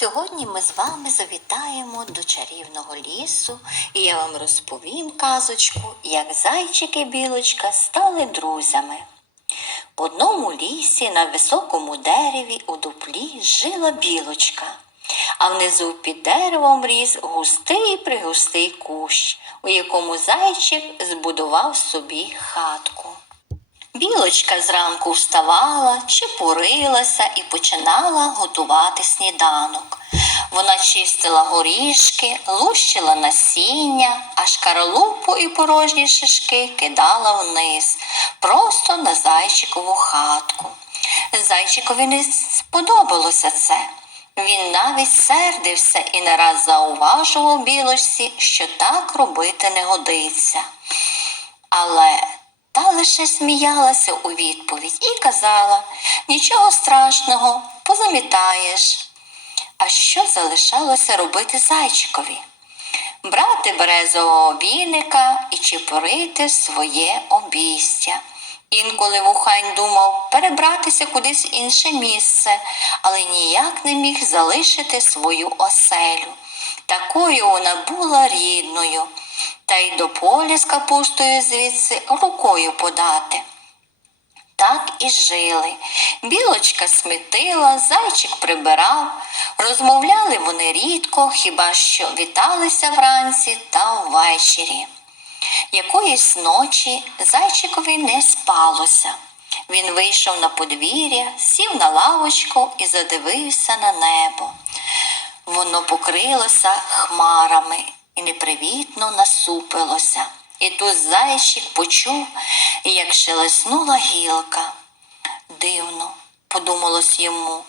Сьогодні ми з вами завітаємо до чарівного лісу, і я вам розповім казочку, як зайчик і білочка стали друзями. В одному лісі на високому дереві у дуплі жила білочка, а внизу під деревом ріс густий пригустий кущ, у якому зайчик збудував собі хатку. Білочка зранку вставала, чепурилася і починала готувати сніданок. Вона чистила горішки, лущила насіння, а шкаралупу і порожні шишки кидала вниз, просто на зайчикову хатку. Зайчикові не сподобалося це. Він навіть сердився і не раз зауважував білочці, що так робити не годиться. Але та лише сміялася у відповідь і казала нічого страшного, позамітаєш. А що залишалося робити зайчикові? Брати березового віника і чепурити своє обійстя. Інколи вухань думав перебратися кудись в інше місце, але ніяк не міг залишити свою оселю. Такою вона була рідною, та й до поля з капустою звідси рукою подати. Так і жили. Білочка сметила, зайчик прибирав, розмовляли вони рідко, хіба що віталися вранці та ввечері. Якоїсь ночі зайчикові не спалося. Він вийшов на подвір'я, сів на лавочку і задивився на небо. Воно покрилося хмарами і непривітно насупилося. І тут зайчик почув, як шелеснула гілка. Дивно, подумалось йому,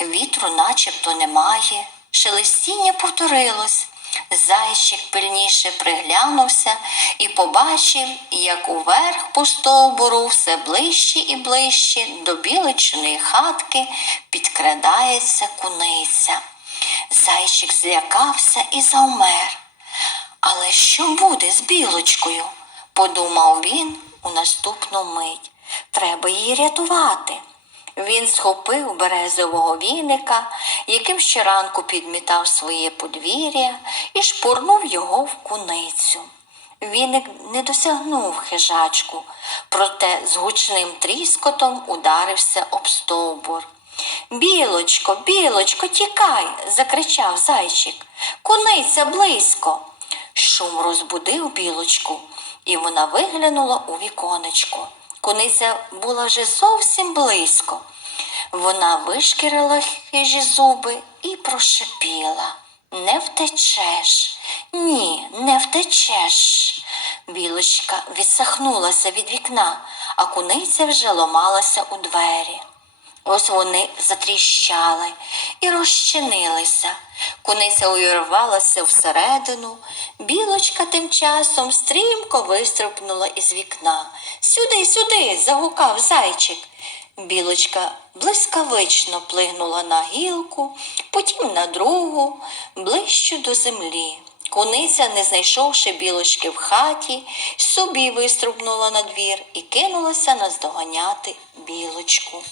вітру начебто немає. Шелестіння повторилось. Зайчик пильніше приглянувся і побачив, як уверх по стовбуру все ближче і ближче до білочної хатки підкрадається куниця. Зайчик злякався і завмер. Але що буде з білочкою? подумав він у наступну мить. Треба її рятувати. Він схопив березового віника, яким щоранку підмітав своє подвір'я і шпурнув його в куницю. Віник не досягнув хижачку, проте з гучним тріскотом ударився об стовбур. Білочко, білочко, тікай, закричав зайчик. Куниця близько. Шум розбудив білочку, і вона виглянула у віконечко. Куниця була вже зовсім близько. Вона вишкірила хижі зуби і прошепіла. Не втечеш, ні, не втечеш. Білочка відсахнулася від вікна, а куниця вже ломалася у двері. Ось вони затріщали і розчинилися. Куниця увірвалася всередину. Білочка тим часом стрімко вистрибнула із вікна. Сюди, сюди. загукав зайчик. Білочка блискавично плигнула на гілку, потім на другу, ближче до землі. Куниця, не знайшовши білочки в хаті, собі вистрибнула на двір і кинулася наздоганяти білочку.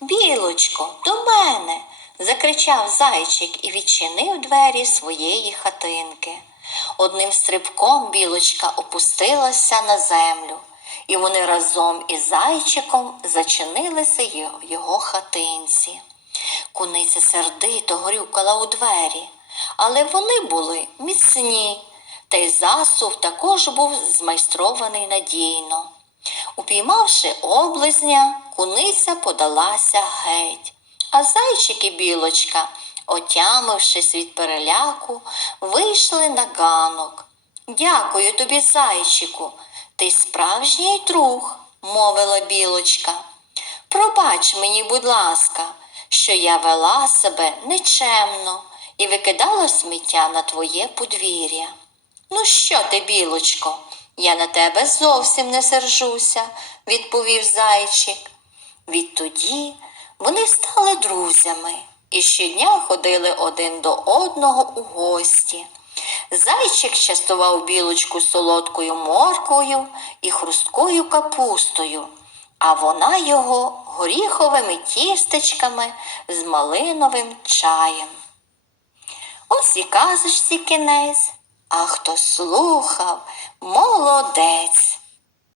Білочко, до мене. Закричав зайчик і відчинив двері своєї хатинки. Одним стрибком білочка опустилася на землю, і вони разом із зайчиком зачинилися в його хатинці. Куниця сердито грюкала у двері, але вони були міцні, та й засув також був змайстрований надійно. Упіймавши облизня, куниця подалася геть, а зайчик і білочка, отямившись від переляку, вийшли на ганок. Дякую тобі, зайчику, ти справжній друг, мовила білочка. Пробач мені, будь ласка, що я вела себе нечемно і викидала сміття на твоє подвір'я. Ну, що ти, білочко? Я на тебе зовсім не сержуся, відповів зайчик. Відтоді вони стали друзями і щодня ходили один до одного у гості. Зайчик частував білочку солодкою морквою і хрусткою капустою, а вона його горіховими тістечками з малиновим чаєм. Ось і казочці кінець, а хто слухав, молодець.